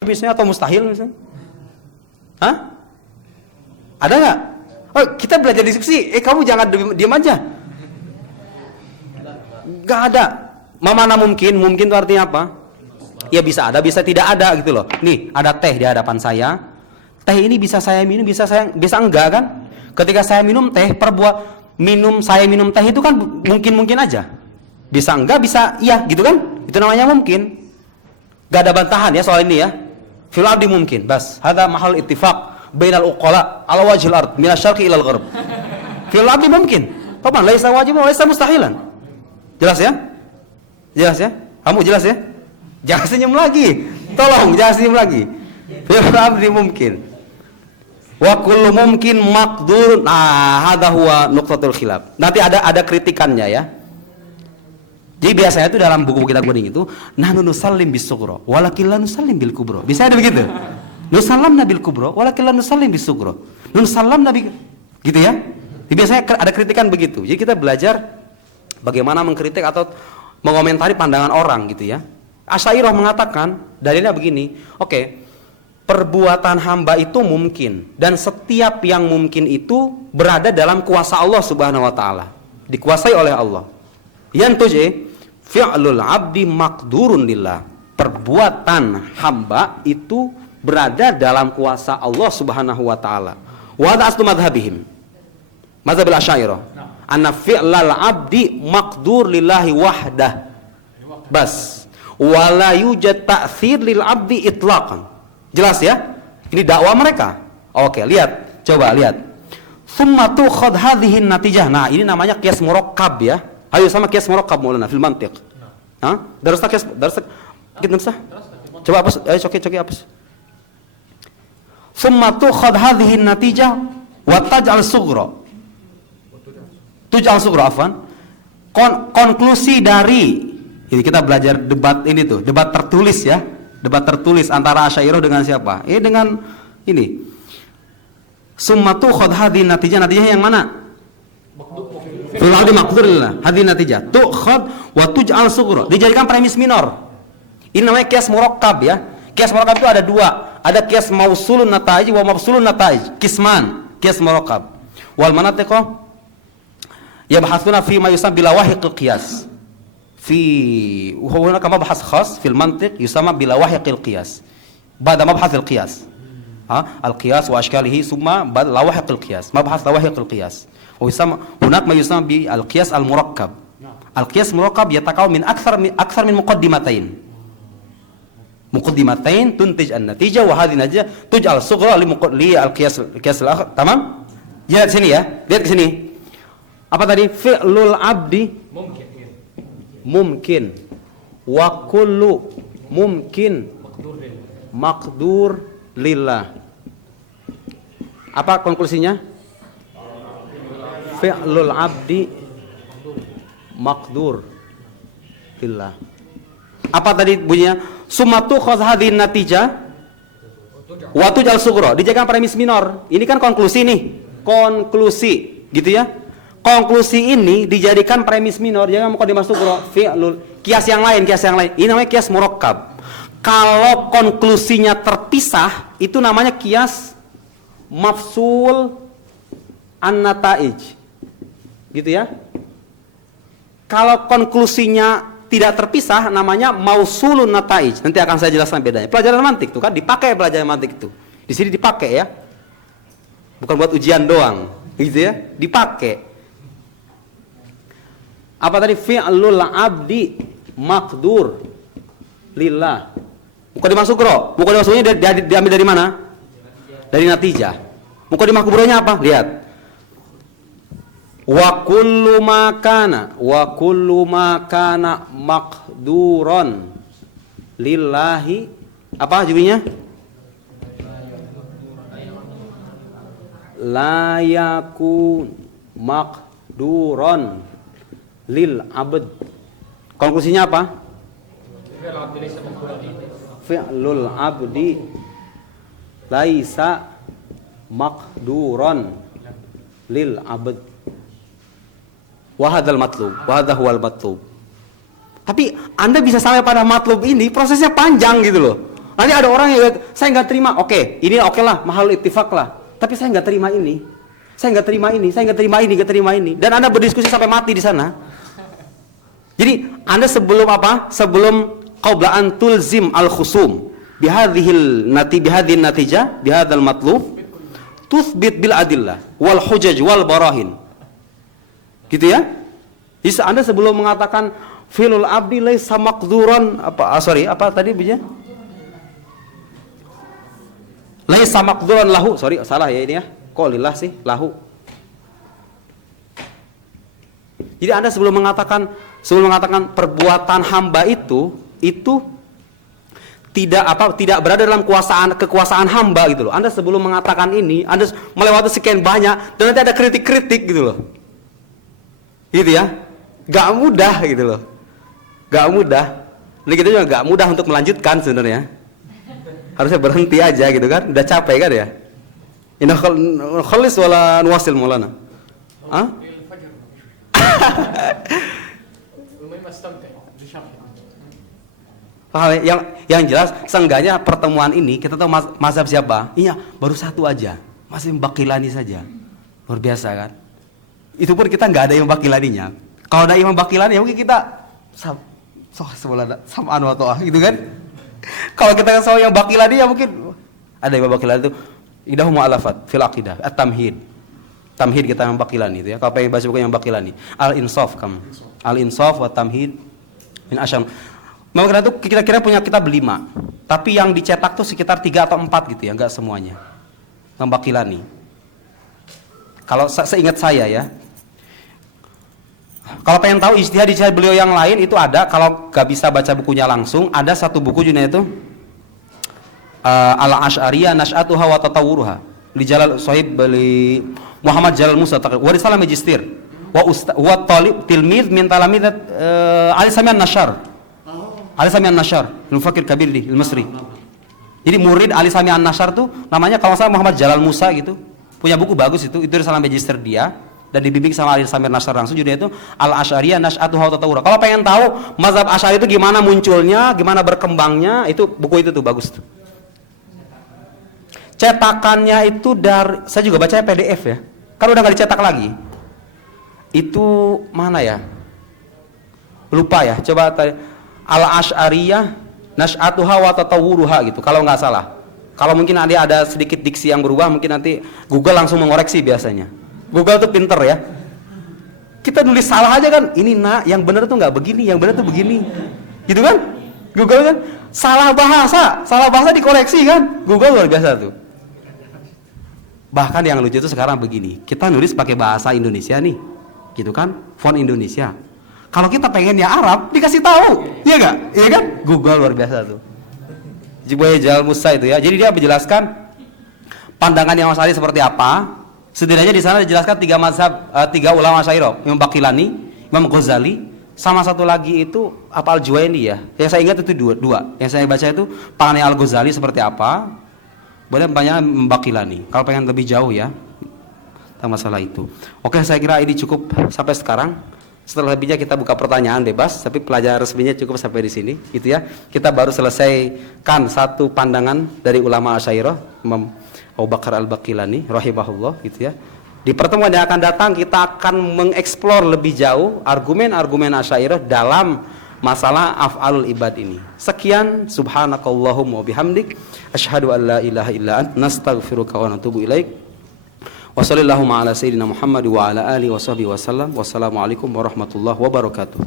misalnya atau mustahil misalnya? Hah? Ada nggak? Oh, kita belajar diskusi. Kamu jangan diam aja. Nggak ada. Mana mungkin? Mungkin itu artinya apa? Ya bisa ada, bisa tidak ada gitu loh. Nih, ada teh di hadapan saya. Teh ini bisa saya minum, bisa enggak kan? Ketika saya minum teh, saya minum teh itu kan mungkin aja. Bisa enggak, bisa iya gitu kan? Itu namanya mungkin. Gak ada bantahan ya soal ini ya. Fil ardi mungkin. Bas, hada mahal ittifaq bainal uqala ala wajhil ard min asy-syarqi ila al-gharb. Fil ardi mungkin. Taban laisa wajiban wa laisa mustahilan. Jelas ya? Jelas ya? Kamu jelas ya? Jangan senyum lagi. Tolong jangan senyum lagi. Fil ardi mungkin. Wa kullu mumkin maqdur. Nah, hada huwa nuqtatul khilaf. Nanti ada kritikannya ya. Jadi biasanya itu dalam buku-buku kitab kuning itu nahnu nusallim bis sughra walakin la nusallim bil kubra. Bisa ada begitu? Nusallamna bil kubra walakin la nusallim bis sughra. Nusallamna gitu ya. Jadi biasanya ada kritikan begitu. Jadi kita belajar bagaimana mengkritik atau mengomentari pandangan orang gitu ya. Asy'ariyah mengatakan dalilnya begini. Oke. Perbuatan hamba itu mungkin dan setiap yang mungkin itu berada dalam kuasa Allah Subhanahu wa taala. Dikuasai oleh Allah. Yantuje fi'lul abdi maqdurun lillah. Perbuatan hamba itu berada dalam kuasa Allah Subhanahu wa taala. Wa hadha aslu madhhabihim. Mazhab al-Asy'ariyah. Anna fi'lal abdi maqdur lillahi wahdah. Bas. Wa la yujad ta'thir lil abdi itlaqan. Jelas ya? Ini dakwah mereka. Oke, lihat. Coba lihat. Tsumma tukhad hadhihi natijah. Nah, ini namanya qiyas murakkab ya. Ayo sama qiyas murakkab Maulana fil mantiq. Hah? Darasna qiyas kita bisa? Coba hapus. Ayo coki hapus. Tsumma tukhad hadhihi natijah wa taj'al sughra. Tuj'al sughra afwan. Konklusi dari ini kita belajar debat ini tuh, debat tertulis ya. Debat tertulis antara Asy'ariyah dengan siapa? Dengan ini. Tsumma tukhad hadhihi natijah yang mana? Fil ardi maqdurillah. Hadhihi natijah tukhad wa tuj'al sughra. Dijadikan premis minor. Ini namanya qiyas murakkab ya. Qiyas murakkab itu ada dua. Ada qiyas mausulun nataij wa mafsulun nataij. Qisman, qiyas murakkab. Wal manatiq yabhatsuna fi ma yusamma bil lawahiqil qiyas. Fi hunaka mabhas khas fil mantiq yusamma bil lawahiqil qiyas. Ba'da mabhasil qiyas. Al-qiyas wa ashkalihi summa ba'd lawahiqil qiyas. Mabhas lawahiqil qiyas. Hunak ma yusamma bi al-qiyas al-murakkab. Al-qiyas murakkab yatakawwan min akthar min muqaddimatain. Muqaddimatain tuntij an-natijah wa hadhihi natijah tuj'al sughra li al-qiyas al-akhar. Tamam? Lihat sini ya. Lihat ke sini. Apa tadi? Fi'lul abdi mungkin wa kullu mungkin maqdur lillah. Apa konklusinya? Fi'lul abdi maqdur lillah. Apa tadi bunyinya? Sumatu khaz hadhihi natijah wa tuj'al sughra. Dijadikan premis minor. Ini kan konklusi nih. Konklusi, gitu ya. Konklusi ini dijadikan premis minor, jangan muqaddimah sughra. Fi'lul qiyas yang lain. Ini namanya qiyas murakkab. Kalau konklusinya terpisah, itu namanya qiyas mafsul an-nataij. Gitu ya. Kalau konklusinya tidak terpisah, namanya mausulun nataij. Nanti akan saya jelaskan bedanya. Pelajaran mantik tuh kan dipakai pelajaran mantik itu. Di sini dipakai ya. Bukan buat ujian doang, gitu ya. Dipakai. Apa tadi? Fi'lul abdi maqdur lillah. Muqaddimah sughra. Muqaddimah sughra diambil dari mana? Dari natijah. Muqaddimah kubronya apa? Lihat. Wa kullu ma kana maqduran lillahi. Apa judulnya? La yakun maqduran lil abd. Konklusinya apa? Fi'lul abdi laisa maqduran lil abd. Wa hadzal matlub, wa hadza huwal matlub. Tapi Anda bisa sampai pada matlub ini prosesnya panjang gitu loh. Nanti ada orang yang saya nggak terima, oke, ini oke lah, mahal ittifaq lah. Tapi saya nggak terima ini, saya nggak terima ini, saya nggak terima ini, nggak terima ini. Dan Anda berdiskusi sampai mati di sana. Jadi Anda sebelum apa? Sebelum qabla an tulzim al khusum bihadhil natijah, bihadzal matlub, tuthbit bil adillah wal hujaj wal barahin. Gitu ya? Jadi Anda sebelum mengatakan filul abdi laisa maqduran apa tadi bija? Laisa maqduran lahu, salah ya ini ya. Kok lillah sih lahu. Jadi Anda sebelum mengatakan perbuatan hamba itu tidak berada dalam kekuasaan hamba gitu loh. Anda sebelum mengatakan ini, Anda melewati sekian banyak dan nanti ada kritik-kritik gitu loh. Gitu ya. Gak mudah gitu loh. Gak mudah. Ini kita juga gak mudah untuk melanjutkan sebenarnya. Harusnya berhenti aja gitu kan. Udah capek kan ya. Inna khalis wala nuwasil maulana. Hah? Yang jelas seenggaknya pertemuan ini kita tahu mazhab siapa? Iya, baru satu aja. Masih Baqilani saja. Luar biasa kan? Itu pun kita nggak ada Imam Baqilaninya. Kalau ada Imam Baqilani ya mungkin kita sama anu atau gitu kan? Kalau kita sama yang Baqilani ya mungkin ada Imam Baqilani itu idahum mu'alafat fil aqidah at-tamhid. Tamhid kita yang Baqilani itu ya. Kalau pengen baca buku yang Baqilani, Al-Insaf Al-Insaf wa Tamhid min Asyam. Maka itu kira-kira punya kitab 5. Tapi yang dicetak tuh sekitar 3 atau 4 gitu ya, enggak semuanya. Yang Baqilani. Kalau seingat saya ya. Kalau pengen tahu ijtihad beliau yang lain itu ada, kalau gak bisa baca bukunya langsung, ada satu buku judulnya itu Al-Asy'ariyah Nash'atuha wa Tatawwuruha. Li Jalal Sahib beli Muhammad Jalal Musa wa risalah Majistir wa talib tilmiz min talamidat Ali Sami An-Nashar. Ali Sami An-Nashar, al-Fakir Kabir di Al-Masri. Jadi murid Ali Sami An-Nashar tuh namanya kalau saya Muhammad Jalal Musa gitu. Punya buku bagus itu risalah Majistir dia. Dan dibimbing sama Ali Samir Nasr langsung, judulnya itu Al-Asy'ariyah Nash'atuha wa Tatawwuruha. Kalau pengen tahu mazhab Asy'ari itu gimana munculnya, gimana berkembangnya, itu buku itu tuh bagus tuh. Cetakannya itu dari, saya juga bacanya PDF ya. Kan udah nggak dicetak lagi. Itu mana ya? Lupa ya. Coba Al-Asy'ariyah Nash'atuha wa Tatawwuruha gitu. Kalau nggak salah. Kalau mungkin ada sedikit diksi yang berubah, mungkin nanti Google langsung mengoreksi biasanya. Google tuh pinter ya. Kita nulis salah aja kan. Ini yang benar tuh nggak begini, yang benar tuh begini. Gitu kan? Google kan salah bahasa dikoreksi kan? Google luar biasa tuh. Bahkan yang lucu itu sekarang begini. Kita nulis pakai bahasa Indonesia nih. Gitu kan? Font Indonesia. Kalau kita pengennya Arab, dikasih tahu. Iya nggak? Iya kan? Google luar biasa tuh. Jibril Jalal Musa itu ya. Jadi dia menjelaskan pandangan yang Asy'ari seperti apa. Setidaknya di sana dijelaskan 3 mazhab, 3 ulama Asy'ariyah, Imam Baqilani, Imam Ghazali, sama satu lagi itu Al-Juwaini ya. Yang saya ingat itu dua. Yang saya baca itu pandangan Al-Ghazali seperti apa. Boleh banyak Baqilani. Kalau pengen lebih jauh ya tentang masalah itu. Oke, saya kira ini cukup sampai sekarang. Setelah lebihnya kita buka pertanyaan bebas, tapi pelajaran resminya cukup sampai di sini, gitu ya. Kita baru selesaikan satu pandangan dari ulama Asy'ariyah, Imam Abu Bakar Al-Baqilani rahimahullah, gitu ya. Di pertemuan yang akan datang kita akan mengeksplor lebih jauh argumen-argumen Asy'ariyah dalam masalah af'alul ibad ini. Sekian, subhanakallahumma wa bihamdik, asyhadu an la ilaha illa anta, nastaghfiruka wa natubu ilaik. Wa sallallahu ala sayyidina Muhammad wa ala alihi wa sahbihi wasallam. Wassalamualaikum warahmatullahi wabarakatuh.